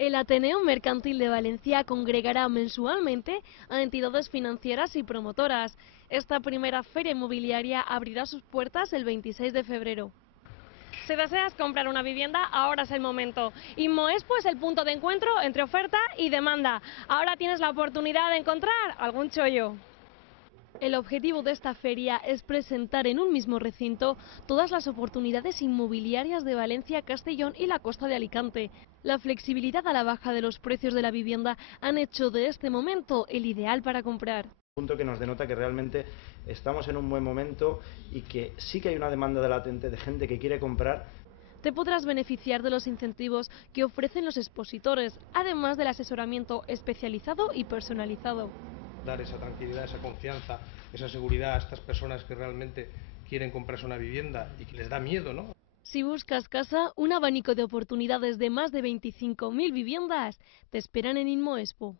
El Ateneo Mercantil de Valencia congregará mensualmente a entidades financieras y promotoras. Esta primera feria inmobiliaria abrirá sus puertas el 26 de febrero. Si deseas comprar una vivienda, ahora es el momento. Inmoexpo es el punto de encuentro entre oferta y demanda. Ahora tienes la oportunidad de encontrar algún chollo. El objetivo de esta feria es presentar en un mismo recinto todas las oportunidades inmobiliarias de Valencia, Castellón y la costa de Alicante. La flexibilidad a la baja de los precios de la vivienda han hecho de este momento el ideal para comprar. Punto que nos denota que realmente estamos en un buen momento y que sí que hay una demanda latente de gente que quiere comprar. Te podrás beneficiar de los incentivos que ofrecen los expositores, además del asesoramiento especializado y personalizado. Dar esa tranquilidad, esa confianza, esa seguridad a estas personas que realmente quieren comprarse una vivienda y que les da miedo, ¿no? Si buscas casa, un abanico de oportunidades de más de 25.000 viviendas te esperan en Inmoexpo.